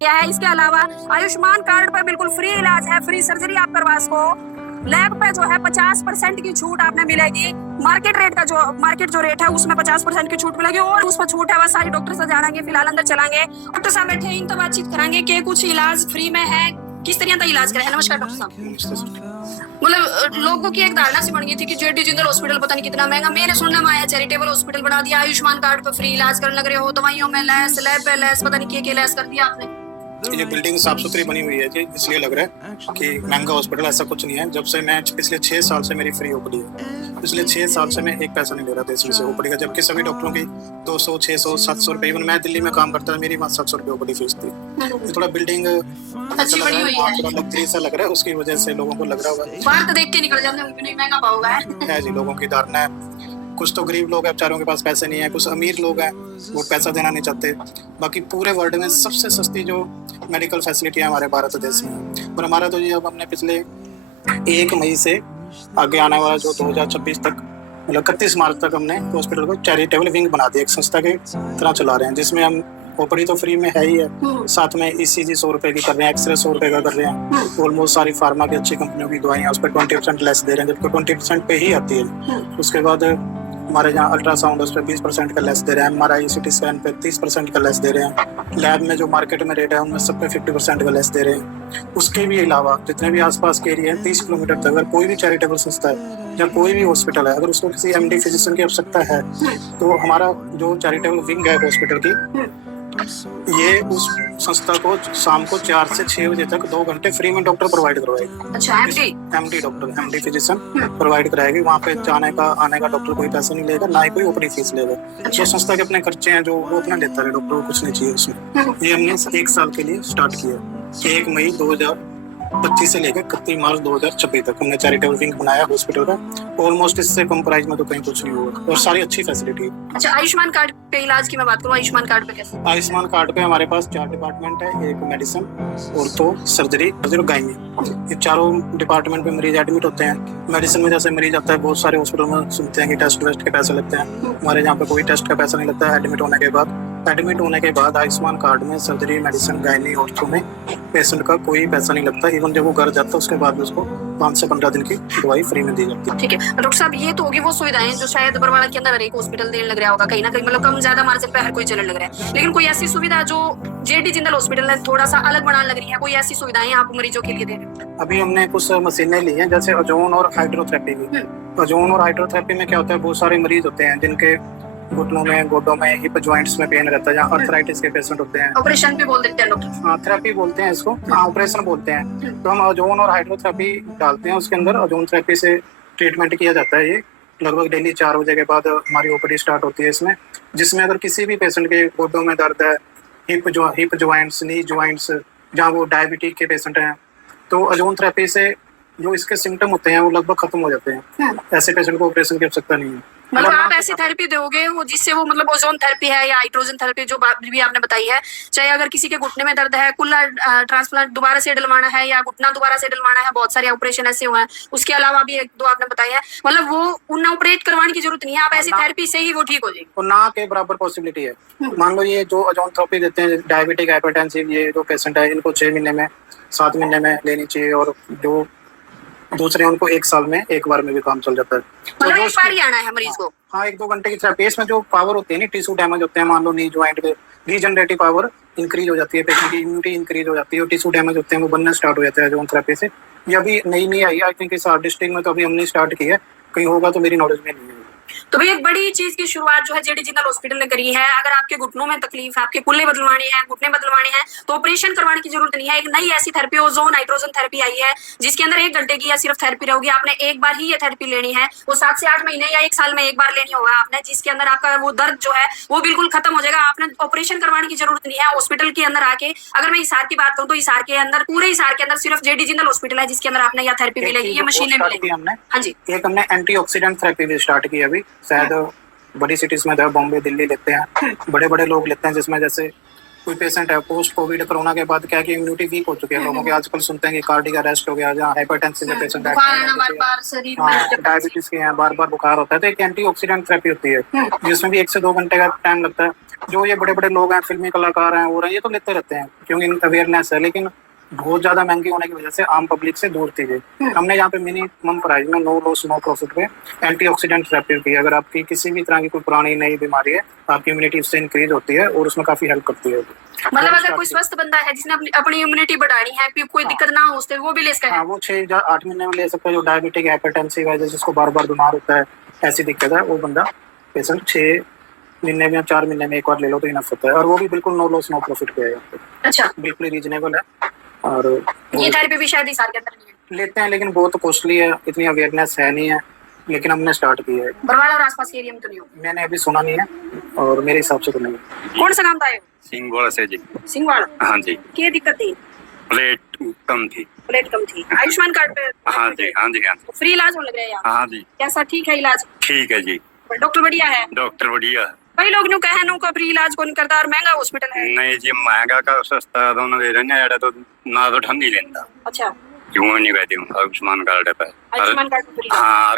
क्या है। इसके अलावा आयुष्मान कार्ड पर बिल्कुल फ्री इलाज है, फ्री सर्जरी आप करवा सको। लैब पे जो है 50% की छूट आपने मिलेगी। मार्केट जो रेट है उसमें 50% की छूट मिलेगी और उस पर छूट है। वह सारे डॉक्टर से जानेंगे, फिलहाल अंदर चलाएंगे। डॉक्टर साहब बैठे इनसे बातचीत कराएंगे कि कुछ इलाज फ्री में है, किस तरह का इलाज करें। नमस्कार डॉक्टर साहब। मतलब लोगों की एक धारणा सी बन गई थी कि जेडी जिंदल हॉस्पिटल पता नहीं कितना महंगा। मेरे सुनने में आया चैरिटेबल हॉस्पिटल बना दिया, आयुष्मान कार्ड पर फ्री इलाज करने लग रहे हो, दवाइयों में लैस, लैब पे लैस, पता नहीं क्या लैस कर दिया आपने। ये बिल्डिंग साफ सुथरी बनी हुई है जी, इसलिए लग रहा है कि महंगा हॉस्पिटल। ऐसा कुछ नहीं है। जब से मैं पिछले 6 साल से मेरी फ्री ओपीडी है, पिछले 6 साल से मैं एक पैसा नहीं ले रहा था इसमें से ओपीडी का, जबकि सभी डॉक्टरों की 200, 600, 700 रुपए। इवन मैं दिल्ली में काम करता था, मेरी वहाँ 700 रुपए ओपीडी फीस थी। ये थोड़ा बिल्डिंग अच्छी बनी हुई है, थोड़ा लग्जरी सा लग रहा है, उसकी वजह से लोगों को लग रहा होगा। बाहर तो देख के निकल जाते हैं नहीं महंगा पाओगा है जी, लोगों की धारणा है। कुछ तो गरीब लोग हैं बेचारों के पास पैसे नहीं है, कुछ अमीर लोग हैं वो पैसा देना नहीं चाहते। बाकी पूरे वर्ल्ड में सबसे सस्ती जो मेडिकल फैसिलिटी है हमारे भारत देश में है। और हमारा तो ये अब हमने पिछले 1 मई से आगे आने वाला जो 2026 तक, मतलब 31 मार्च तक हमने हॉस्पिटल को चैरिटेबल विंग बना दिया, एक संस्था के तरह चला रहे हैं, जिसमें हम ओपीडी तो फ्री में है ही है, साथ में ईसीजी 100 रुपए की कर रहे हैं, एक्सरे 100 रुपए का कर रहे हैं। ऑलमोस्ट सारी फार्मा की अच्छी कंपनियों की दवाइयाँ उस पर 20% लेस दे रहे हैं, जबकि 20% पे ही आती है। उसके बाद हमारे यहाँ अल्ट्रासाउंड उस पर 20% का लेस दे रहे हैं, एमआरआई सिटी स्कैन पे 30% का लेस दे रहे हैं। लैब में जो मार्केट में रेट है उनमें सब पे 50% का लेस दे रहे हैं। उसके भी अलावा जितने भी आसपास के एरिया है 30 किलोमीटर तक अगर कोई भी चैरिटेबल संस्था है या कोई भी हॉस्पिटल है, अगर उसको किसी एमडी फिजिशियन की आवश्यकता है तो हमारा जो चैरिटेबल विंग है हॉस्पिटल की, ये उस संस्था को शाम को 4 से 6 बजे तक 2 घंटे फ्री में डॉक्टर प्रोवाइड करवाएगी। अच्छा, MD doctor, MD physician provide कराएगी। वहाँ पे जाने का आने का डॉक्टर कोई पैसा नहीं लेगा, ना ही कोई ओपीडी फीस लेगा। जो संस्था के अपने खर्चे हैं जो वो अपना लेता है, डॉक्टर को कुछ नहीं चाहिए उसमें। ये हमने 1 साल के लिए स्टार्ट किया। 1 मई 2025 से लेकर 31 मार्च 2026 तक हमने चैरिटेबल विंग बनाया हॉस्पिटल का। ऑलमोस्ट इससे कम प्राइस में तो कहीं कुछ नहीं होगा और सारी अच्छी फैसिलिटी है। अच्छा, आयुष्मान कार्ड पे इलाज की मैं बात करूँ, आयुष्मान कार्ड पे कैसे? आयुष्मान कार्ड पे हमारे पास 4 डिपार्टमेंट है, एक मेडिसिन, ऑर्थो, सर्जरी और गायनी। ये चारों डिपार्टमेंट पे मरीज एडमिट होते हैं। मेडिसिन में जैसे मरीज आता है, बहुत सारे हॉस्पिटल में सुनते हैं कि टेस्ट वेस्ट के पैसे लगते हैं, हमारे यहाँ पे कोई टेस्ट का पैसा नहीं लगता है। एडमिट होने के बाद आयुष्मान कार्ड में सर्जरी, मेडिसिन, गायनी, ऑर्थो में पेशेंट का कोई पैसा नहीं लगता। इवन जब वो घर जाता है उसके बाद उसको 5 से 15 दिन की दवाई फ्री में दी जाती है। ठीक है डॉक्टर साहब, ये तो होगी वो सुविधाएं जो शायद बरवाड़ा के अंदर हर एक हॉस्पिटल देने लग रहा होगा कहीं ना कहीं, मतलब कम ज्यादा मार्जिन पे हर कोई चलने लग रहा है। लेकिन कोई ऐसी सुविधा जो जेडी जिंदल हॉस्पिटल ने थोड़ा सा अलग बनाने लग रही है, कोई ऐसी सुविधाएं आप मरीजों के लिए दे रहे हैं? अभी हमने कुछ मशीनें ली हैं, जैसे ओजोन और हाइड्रोथेरेपी की। ओजोन और हाइड्रोथेरेपी में क्या होता है, बहुत सारे मरीज होते हैं जिनके घुटनों में, गोडों में, हिप जॉइंट्स में पेन रहता है, जहाँ अर्थराइटिस के पेशेंट होते हैं। ऑपरेशन भी बोल देते हैं डॉक्टर। हाँ, थेरेपी बोलते हैं इसको, हाँ ऑपरेशन बोलते हैं। तो हम ओजोन और हाइड्रोथेरेपी डालते हैं उसके अंदर। ओजोन थेरेपी से ट्रीटमेंट किया जाता है। ये लगभग डेली 4 बजे के बाद हमारी ओपीडी स्टार्ट होती है इसमें, जिसमें अगर किसी भी पेशेंट के गोडों में दर्द है, हिप जॉइंट्स, नी जॉइंट्स, जहाँ वो डायबिटीज के पेशेंट हैं, तो ओजोन थेरेपी से जो इसके सिम्टम होते हैं वो लगभग खत्म हो जाते हैं। ऐसे पेशेंट को ऑपरेशन की आवश्यकता नहीं है। मतलब आप ऐसी थेरेपी दोगे वो जिससे वो, मतलब ओजोन थेरेपी है या हाइड्रोजन थेरेपी जो भी आपने बताई है, चाहे अगर किसी के घुटने में दर्द है, कुल्ला ट्रांसप्लांट दोबारा से डलवाना है या घुटना दोबारा से डलवाना है, बहुत सारे ऑपरेशन ऐसे हुए हैं। उसके अलावा भी 1-2 आपने बताई है, मतलब वो उन्हें ऑपरेट करवाने की जरूरत नहीं है, आप ऐसी थेरेपी से ही वो ठीक हो जाएगी। ना के बराबर पॉसिबिलिटी है। मान लो ये जो ओजोन थेरेपी देते हैं डायबिटिक, हाइपरटेंसिव, ये जो पेशेंट है इनको 6 महीने में, 7 महीने में लेनी चाहिए, और जो दूसरे उनको 1 साल में 1 बार में भी काम चल जाता है। मतलब एक बार ही आना है मरीज को। हाँ, 1-2 घंटे की थेरेपी। इसमें जो पावर होती है ना, टिश्यू डैमेज होते हैं, मान लो नी ज्वाइंट पे, रीजनरेटिव पावर इंक्रीज हो जाती है, पेशेंट की इम्यूनिटी इंक्रीज हो जाती है, और टिश्यू डैमेज होते हैं वो बनना स्टार्ट हो जाता है ओजोन थेरेपी से। ये अभी नई आई, आई थिंक इस डिस्ट्रिक्ट में तो अभी हमने स्टार्ट की है, कहीं होगा तो मेरी नॉलेज में नहीं है। तो भाई एक बड़ी चीज की शुरुआत जो है जेडी जिंदल हॉस्पिटल ने करी है। अगर आपके घुटनों में तकलीफ है, आपके कुल्ले बदलवाने हैं, घुटने बदलवाने हैं, तो ऑपरेशन करवाने की जरूरत नहीं है। एक नई ऐसी therapy ozone hydrogen therapy I है, जिसके अंदर 1 घंटे की या सिर्फ थेरेपी रहेगी। आपने एक बार ही ये थेरेपी लेनी है, वो 7 से 8 महीने या 1 साल में एक बार लेनी होगा आपने, जिसके अंदर आपका वो दर्द जो है वो बिल्कुल खत्म हो जाएगा। आपने ऑपरेशन करवाने की जरूरत नहीं है। हॉस्पिटल के अंदर आके, अगर मैं हिसार की बात करूँ तो हिसार के अंदर, पूरे हिसार के अंदर सिर्फ जेडी जिंदल हॉस्पिटल है जिसके अंदर आपने यह थेरेपी मिलेगी, ये मशीनें मिलेगी। हाँ जी, एक हमने एंटीऑक्सीडेंट थेरेपी भी स्टार्ट की अभी, शायद बड़ी सिटीज में बॉम्बे, दिल्ली लेते हैं, बड़े बड़े लोग लेते हैं, जिसमें जैसे कोई पेशेंट है पोस्ट कोविड कोरोना के बाद क्या कि इम्यूनिटी वीक हो चुकी है लोगों की, आजकल सुनते हैं कि कार्डियक अरेस्ट हो गया, जहाँ हाइपरटेंशन के पेशेंट बार शरीर में डायबिटीज के हैं, बार बार बुखार होता है, तो एक एंटीऑक्सीडेंट थेरेपी होती है जिसमें भी 1 से 2 घंटे का टाइम लगता है। जो ये बड़े बड़े लोग हैं, फिल्मी कलाकार हैं, वो रहे, ये तो लेते रहते हैं क्योंकि इनका अवेयरनेस है, लेकिन बहुत ज्यादा महंगी होने की वजह से आम पब्लिक से दूर थी। हमने यहाँ पे मिनिमम प्राइस में नो लॉस नो प्रॉफिट पे एंटीऑक्सीडेंट थेरेपी की। अगर आपकी किसी भी तरह की कोई पुरानी नई बीमारी है, आपकी इम्यूनिटी उससे इंक्रीज होती है और उसमें काफी हेल्प करती है। मतलब अगर कोई स्वस्थ बंदा है जिसने अपनी इम्यूनिटी बढ़ानी है, कोई दिक्कत ना हो उससे, वो भी ले सकता है। हाँ, वो 6 या 8 महीने में ले सकता है। जो डायबिटिक हाइपरटेंसिव है, जिसको बार बार बीमार होता है, ऐसी दिक्कत है, वो बंदा पेशेंट 6 महीने में या 4 महीने में एक बार ले लो तो इनफ होता है, और वो भी बिल्कुल नो लॉस नो प्रॉफिट पे है। अच्छा, बिल्कुल रीजनेबल है। और ये थेरेपी भी शायद हिसार के अंदर नहीं है। लेते हैं लेकिन बहुत कॉस्टली है, इतनी अवेयरनेस है नहीं है, लेकिन हमने स्टार्ट की है। बरवाड़ा और आसपास के एरिया में तो नहीं हो? मैंने अभी सुना नहीं है और मेरे हिसाब से तो नहीं। कौन सा नाम था ये? सिंगवाड़ा से जी। सिंहवाड़ा। हाँ जी, क्या दिक्कत थी? प्लेट कम थी। प्लेट कम थी। आयुष्मान कार्ड पे हाँ जी, हाँ जी, हाँ जी, फ्री इलाज होने लग रहा है यहाँ? हाँ जी, कैसा ठीक है इलाज? ठीक है जी। डॉक्टर बढ़िया है? डॉक्टर बढ़िया। कई लोग नु कहे नु का फ्री इलाज को नहीं करता और महंगा हॉस्पिटल है। नहीं जी, महंगा का सस्ता दोनों दे रहे हैं, तो ना तो ठंड ही लेता। अच्छा, क्यों नहीं कहती हूँ आयुष्मान कार्ड पे। आयुष्मान कार्ड पे फ्री। हाँ,